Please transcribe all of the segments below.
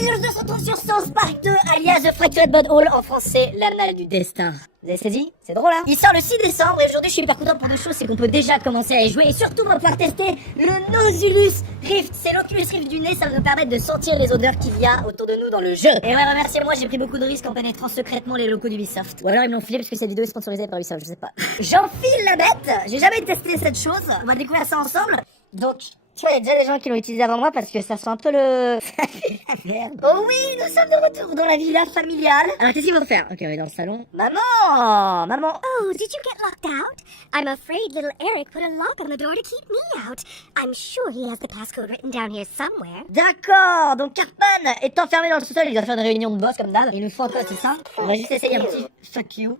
Bisous, on se retrouve sur South Park 2, alias The Fractured But All, en français, l'anal du destin. Vous avez saisi? C'est drôle, hein? Il sort le 6 décembre et aujourd'hui je suis hyper content pour deux choses, c'est qu'on peut déjà commencer à y jouer et surtout on va pouvoir tester le Nautilus Rift. C'est l'Oculus Rift du nez, ça va nous permettre de sentir les odeurs qu'il y a autour de nous dans le jeu. Et ouais, remerciez-moi, j'ai pris beaucoup de risques en pénétrant secrètement les locaux d'Ubisoft. Ou alors ils me l'ont filé parce que cette vidéo est sponsorisée par Ubisoft, je sais pas. J'enfile la bête, j'ai jamais testé cette chose, on va découvrir ça ensemble. Donc, tu vois, il y a déjà des gens qui l'ont utilisé avant moi parce que ça sent un peu le... Ça fait la merde. Oh oui, nous sommes de retour dans la villa familiale. Alors, qu'est-ce qu'ils vont faire? Ok, on est dans le salon. Maman! Maman! Oh, did you get locked out? I'm afraid little Eric put a lock on the door to keep me out. I'm sure he has the passcode written down here somewhere. D'accord, donc Cartman est enfermé dans le sous-sol, il doit faire une réunion de boss comme d'hab. Il nous faut un code, c'est ça? On va juste essayer un petit fuck you.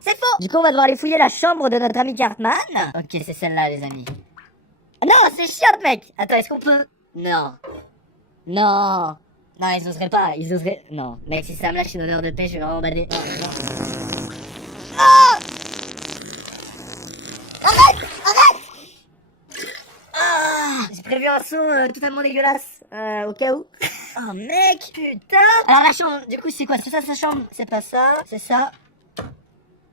C'est faux! Du coup, on va devoir aller fouiller la chambre de notre ami Cartman. Ok, c'est celle-là, les amis. Non, c'est chiant, mec. Attends, est-ce qu'on peut... Non. Non. Non, ils oseraient pas, ils oseraient... Non. Mec, si ça me lâche une odeur de pêche, je vais vraiment bader. Non, non. Ah, arrête. Ah, j'ai prévu un son totalement dégueulasse, au cas où. Oh, mec, putain. Alors, la chambre, du coup, c'est quoi? C'est ça, sa chambre? C'est pas ça, c'est ça.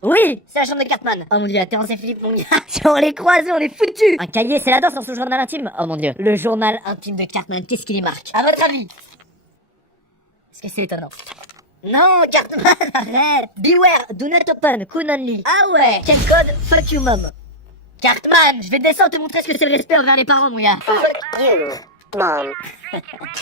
Oui, c'est la chambre de Cartman. Oh mon dieu, la Terrence et Philippe, mon gars. Si on les croise, on est foutus. Un cahier, c'est la danse dans son journal intime. Oh mon dieu. Le journal intime de Cartman, qu'est-ce qu'il y marque? À votre avis? Est-ce que c'est étonnant? Non, Cartman, arrête. Beware, do not open, Kun only. Ah ouais. Quel code? Fuck you, mom. Cartman, je vais descendre te montrer ce que c'est le respect envers les parents, mon gars. Fuck you, Mom.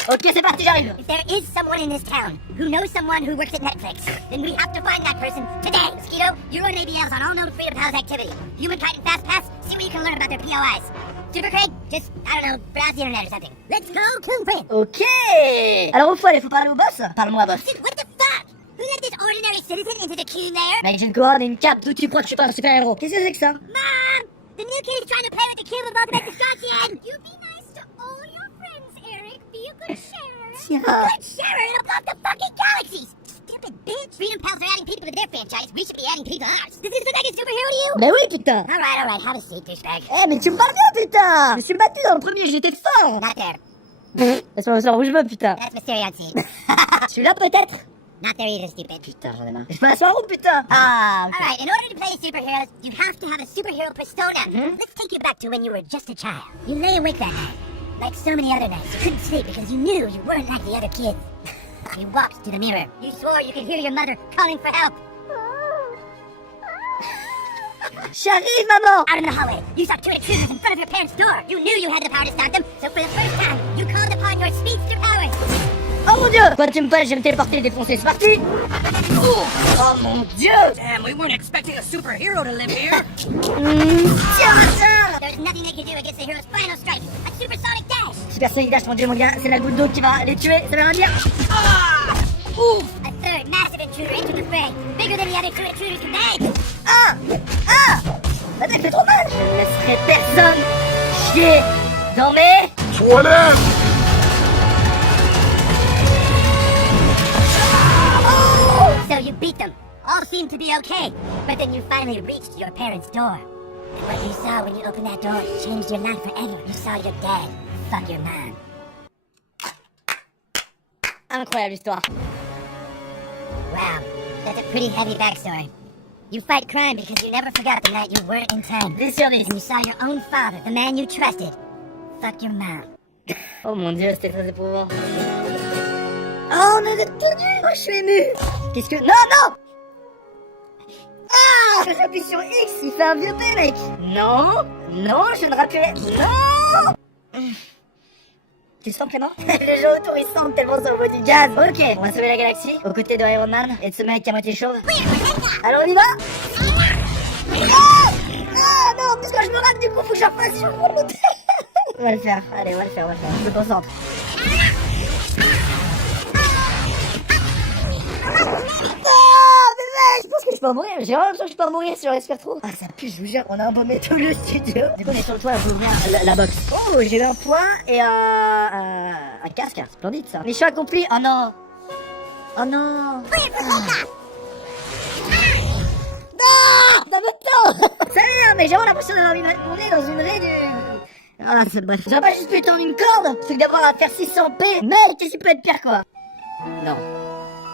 Ok, c'est parti, j'arrive. If there is someone in this town who knows someone who works at Netflix, then we have to find that person today. Mosquito, you run ABLs on all known Freedom House activity. Human Kite and Fast Pass, see what you can learn about their POIs. Super Craig, just, I don't know, browse the internet or something. Let's go, Cool Friend. Ok. Alors, où faut aller? Faut parler au boss? Parle-moi, boss. Dude, what the fuck? Who let this ordinary citizen into the queue there? Mec, j'ai une couronne et une cape, d'où tu crois que je suis pas un super-héros? Qu'est-ce que c'est que ça? Mom! The new kid is trying to play with the cube of ultimate destruction! You be nice to all your friends, Eric. Be a good sharer. Tiens. A good sharer and above the fucking galaxies! Stupid bitch! Freedom Pals are adding people to their franchise. We should be adding people to ours. Does this look like a superhero to you? Mais oui, putain. Alright, have a seat, douchebag. Eh, mais tu me parles bien, putain. Je me suis battu dans le premier, j'étais fort. Not there. Laisse-moi me savoir où je veux, putain. That's Mysterion seat. Celui-là, peut-être? Not there either, stupid. Putain, j'en ai marre. Je peux m'asseoir où, putain? Ah, ok. Alright, in order to play superheroes, you have to have a superhero persona. Let's take you back to when you were just a child. You lay awake that night. Like so many other nights, you couldn't sleep because you knew you weren't like the other kids. You walked to the mirror. You swore you could hear your mother calling for help. J'arrive, maman. Out in the hallway, you saw two intruders in front of your parents' door. You knew you had the power to stop them, so for the first time, you called upon your speedster powers. Oh mon dieu. Quoi, tu me parles, je vais me téléporter et défoncer, c'est parti. Oh mon dieu. Damn, we weren't expecting a superhero to live here. Tiens, tiens. There's nothing they can do against the hero's final strike. A supersonic dash. Supersonic Dash, mon dieu, mon gars, c'est la goutte d'eau qui va les tuer, ça veut rien dire. Ah! Oof! A third massive intruder entered the fray, bigger than the other two intruders combined. Ah. Ça fait trop mal. Je ne laisserai personne chier dans mes... Toilette! So you beat them. All seemed to be okay, but then you finally reached your parents' door. And what you saw when you opened that door changed your life forever. You saw your dad fuck your mom. Incroyable histoire. Wow, that's a pretty heavy backstory. You fight crime because you never forgot the night you weren't in town. 10 sur 10. And you saw your own father, the man you trusted, fuck your mom. Oh mon dieu, c'était très éprouvant. Oh, on avait tout nu. Oh, je suis ému. Qu'est-ce que... Non. Ah, j'appuie sur X, il fait un vieux P, mec. Non, je ne rappuierai... Non. Tu sens, Clément? Les gens autour, ils sentent tellement ça envoie du gaz. Ok, on va sauver la galaxie, aux côtés de Iron Man et de ce mec à moitié chauve. Alors, on y va? Ah non, parce que je me rate, du coup, faut que j'en fasse sur mon moteur. On va le faire, allez, on va le faire. Je me concentre. Je pense que je peux en mourir, j'ai vraiment l'impression que je peux en mourir si j'en respire trop. Ah ça pue, je vous jure, on a embaumé tout le studio. Du coup on est sur le toit, on peut ouvrir la box. Oh, j'ai eu un point et un casque, splendide ça. Mission accomplie, oh non. Oh non. Non, dans votre temps. Ça m'énerve, mais j'ai vraiment l'impression d'avoir mis mon nez dans une raie Ah, c'est bref. J'aurais pas juste pu tendre une corde, plutôt que d'avoir à faire 600 P. Mec, qu'est-ce qui peut être pire, quoi? Non.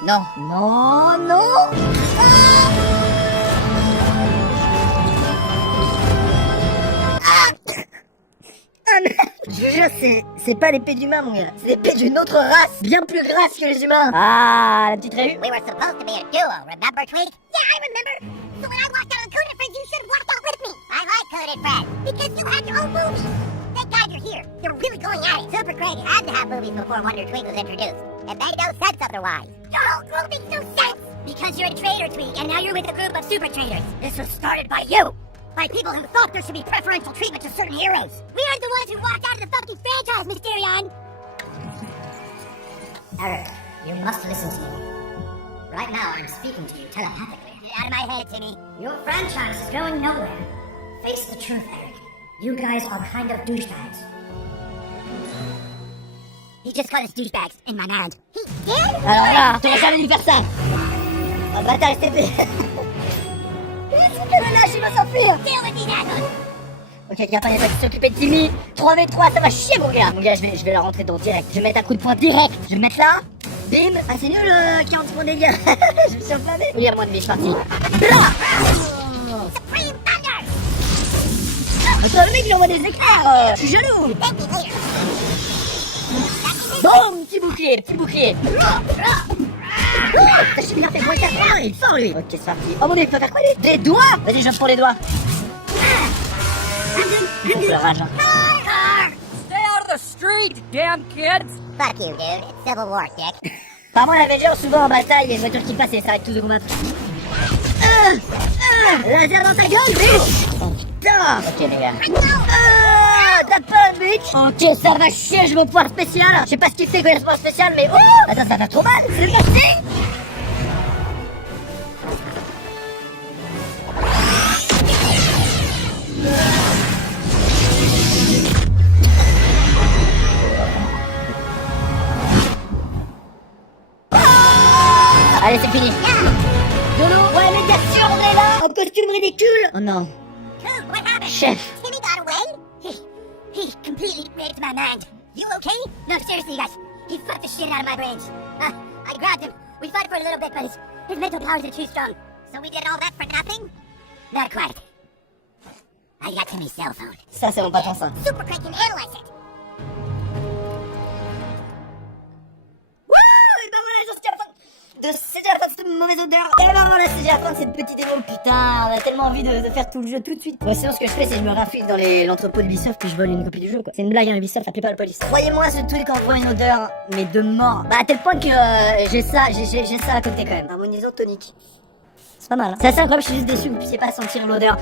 Non. Non, non. Ah merde. Je vous jure, c'est pas l'épée d'humain, mon gars. C'est l'épée d'une autre race, bien plus grasse que les humains. Ah, la petite revue. We were supposed to be a duo, remember, Twig? Yeah, I remember. So when I walked out on Coon and Friends, you should have walked out with me. I like Coon and Friends because you had your own movies. Thank God you're here. You're really going at it. Super Craig had to have movies before Wonder Twig was introduced. It made no sense otherwise. Your whole group makes no sense. Because you're a traitor, Twig, and now you're with a group of super traitors. This was started by you. By people who thought there should be preferential treatment to certain heroes. We aren't the ones who walked out of the fucking franchise, Mysterion. Eric, you must listen to me. Right now, I'm speaking to you telepathically. Get out of my head, Timmy. Your franchise is going nowhere. Face the truth, Eric. You guys are kind of douchebags. He just called us douchebags in my mind. He did? Alors là, t'aurais jamais dû faire ça. Oh bâtard, STP. Il va lâcher, il va s'enfuir. Deal with these assholes. Ok, y'a pas qui s'occuper de Timmy. 3v3, ça va chier, mon gars. Mon gars, je vais la rentrer dedans direct. Je vais mettre un coup de poing direct. Je vais me mettre là. Bim. Ah, c'est nul, 40 points de dégâts. Je me suis enflammé. Il y a moins de vie, je suis parti. Blah. Supreme Thunder. Attends, le mec, il envoie des éclairs. Je suis jaloux. Boum, petit bouclier, petit bouclier. Je suis bien fait pour le faire. Ah, il est fort, lui. Ok, c'est parti. Oh mon dieu, il peut faire quoi, lui? Des doigts. Vas-y, je pour les doigts. Oh, la rage, hein. Stay out of the street, damn kids! Fuck you, dude. It's Civil War, dick. Apparemment, la Avenger, souvent en bataille, il y a une voiture qui passe et ça arrête tous de combattre. Laser dans ta gueule, bitch! Oh putain! Ok, les gars. T'as pas, bitch! Ok, ça va chier, je vais au pouvoir spécial! Je sais pas ce qu'il fait quand il y a ce pouvoir spécial, mais oh! Attends, ça va trop mal! C'est le casting! Allez, c'est fini! De l'eau, ouais, mais bien sûr, on est là! En costume ridicule! Oh non! Dude, what happened? Chef! Timmy got away? He completely raped my mind. You okay? No, seriously, you guys. He fucked the shit out of my brains. I grabbed him. We fought for a little bit, but his mental powers are too strong. So we did all that for nothing? Not quite. I got Timmy's cell phone. Ça, c'est mon patron, ça. Super Craig can analyze it. Et ben voilà, j'en suis à la fin c'est déjà la fin de cette mauvaise odeur. Et ben voilà, c'est déjà la fin de cette petite démo. Putain, on a tellement envie de faire tout le jeu tout de suite. Bon, sinon, ce que je fais, c'est que je me rafile dans l'entrepôt d'Ubisoft puis je vole une copie du jeu, quoi. C'est une blague, hein, Ubisoft, appelez pas la police. Croyez-moi, ce truc envoie une odeur, mais de mort. Bah, à tel point que j'ai ça à côté quand même. Harmonisant tonique. C'est pas mal, hein. C'est assez incroyable, je suis juste déçu que vous puissiez pas sentir l'odeur.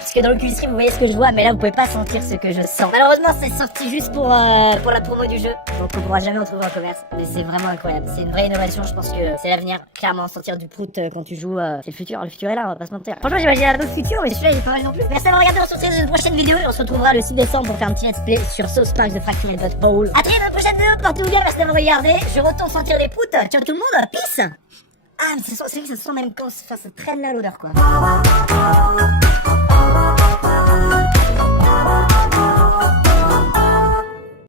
Puisque dans le cuisserie, vous voyez ce que je vois, mais là, vous pouvez pas sentir ce que je sens. Malheureusement, c'est sorti juste pour la promo du jeu. Donc, on pourra jamais en trouver en commerce. Mais c'est vraiment incroyable. C'est une vraie innovation, je pense que c'est l'avenir. Clairement, sentir du prout quand tu joues, c'est le futur. Le futur est là, on va pas se mentir. Franchement, j'imagine un autre futur, mais celui-là, il est pas mal non plus. Merci d'avoir regardé, on se retrouve dans une prochaine vidéo et on se retrouvera le 6 décembre pour faire un petit let's play sur South Park The Fractal Ball. A très dans la prochaine vidéo, portez-vous bien, merci d'avoir regardé. Je retourne sentir les proutes. Ciao tout le monde, peace! Ah, mais c'est vrai que ça sent même quand ça traîne là l'odeur, quoi.